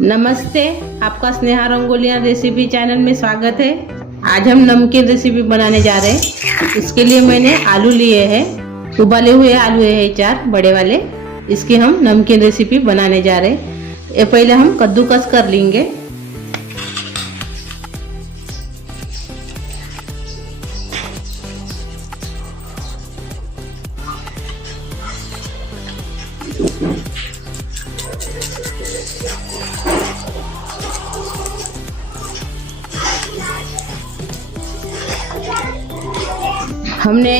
नमस्ते, आपका Sneha रंगोलिया recipe channel में स्वागत है। आज हम नमकीन रेसिपी बनाने जा रहे हैं। इसके लिए मैंने आलू लिए हैं, उबाले हुए आलू है चार, बड़े वाले। इसकी हम नमकीन रेसिपी बनाने जा रहे हैं। ये पहले हम कद्दूकस कर लेंगे। हमने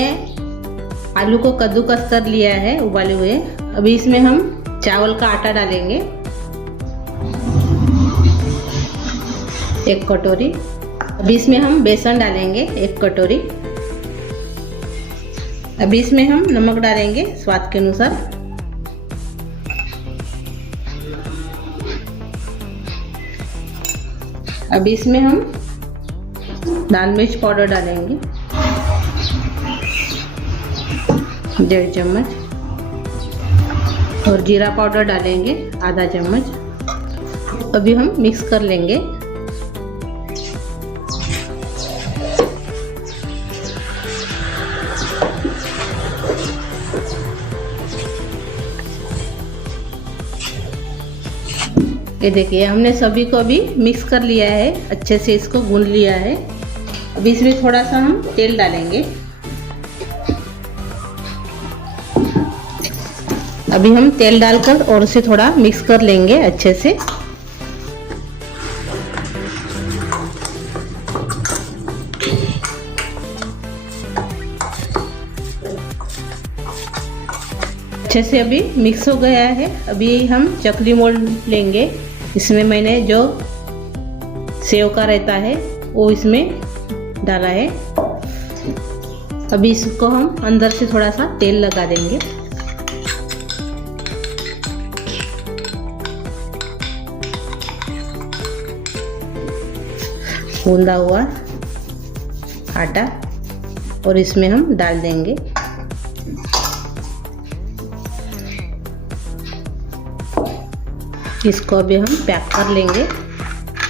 आलू को कद्दूकस कर लिया है, उबाले हुए। अभी इसमें हम चावल का आटा डालेंगे। एक कटोरी। अभी इसमें हम बेसन डालेंगे, एक कटोरी। अभी इसमें हम नमक डालेंगे, स्वाद के अनुसार। अभी इसमें हम लाल मिर्च पाउडर डालेंगे। डेढ़ चम्मच और जीरा पाउडर डालेंगे, आधा चम्मच। अभी हम मिक्स कर लेंगे। ये देखिए, हमने सभी को अभी मिक्स कर लिया है, अच्छे से इसको गूंद लिया है। अभी इसमें थोड़ा सा हम तेल डालेंगे। अभी हम तेल डालकर और उसे थोड़ा मिक्स कर लेंगे अच्छे से। अच्छे से अभी मिक्स हो गया है। अभी हम चकली मोल्ड लेंगे। इसमें मैंने जो सेव का रहता है, वो इसमें डाला है। अभी इसको हम अंदर से थोड़ा सा तेल लगा देंगे। गूंदा हुआ आटा और इसमें हम डाल देंगे। इसको अभी हम पैक कर लेंगे,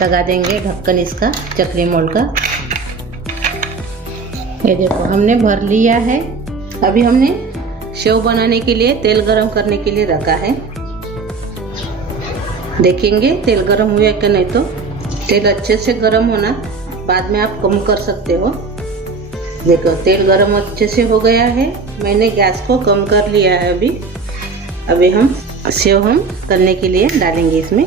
लगा देंगे ढक्कन इसका, चकली मोल का। ये देखो, हमने भर लिया है। अभी हमने शेव बनाने के लिए तेल गरम करने के लिए रखा है। देखेंगे तेल गरम हुआ कि नहीं तो। तेल अच्छे से गरम होना, बाद में आप कम कर सकते हो। देखो, तेल गरम अच्छे से हो गया है। मैंने गैस को कम कर लिया है अभी। अभी हम सेव हम तलने के लिए डालेंगे इसमें।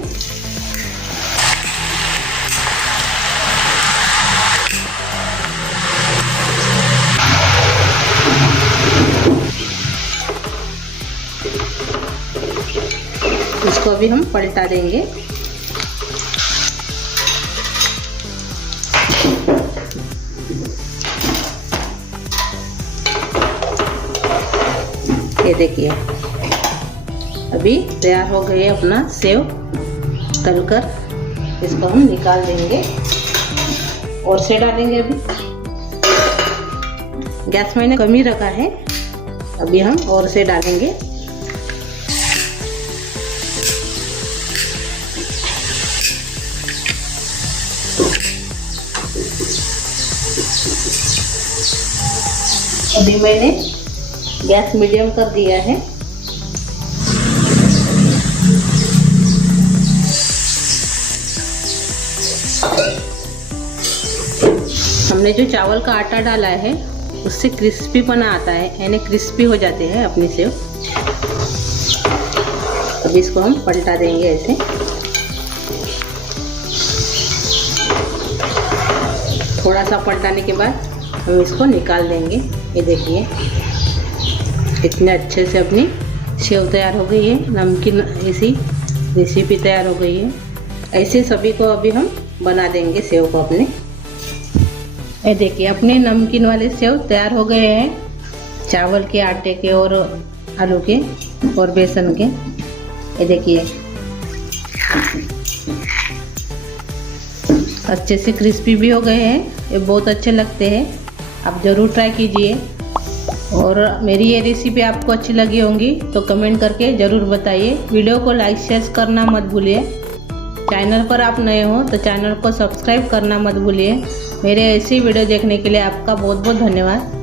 इसको अभी हम पलटा देंगे। ये देखिए। अभी तैयार हो गए अपना सेव। तलकर इसको हम निकाल देंगे और से डालेंगे अभी। गैस मैंने कम ही रखा है। अभी हम और से डालेंगे। अभी मैंने गैस मीडियम कर दिया है। हमने जो चावल का आटा डाला है, उससे क्रिस्पी बना आता है, यानी क्रिस्पी हो जाते हैं अपने सेव अब इसको हम पलटा देंगे ऐसे। थोड़ा सा पलटाने के बाद हम इसको निकाल देंगे। ये देखिए। इतने अच्छे से अपनी सेव तैयार हो गई है, नमकीन ऐसी रेसिपी तैयार हो गई है। ऐसे सभी को अभी हम बना देंगे सेव को अपने। ये देखिए, अपने नमकीन वाले सेव तैयार हो गए हैं। चावल के आटे के और आलू के और बेसन के। ये देखिए। अच्छे से क्रिस्पी भी हो गए हैं। ये बहुत अच्छे लगते हैं। आप ज़रूर ट्राई कीजिए। और मेरी ये रेसिपी आपको अच्छी लगी होंगी तो कमेंट करके ज़रूर बताइए। वीडियो को लाइक शेयर करना मत भूलिए। चैनल पर आप नए हो तो चैनल को सब्सक्राइब करना मत भूलिए। मेरे ऐसी वीडियो देखने के लिए आपका बहुत बहुत धन्यवाद।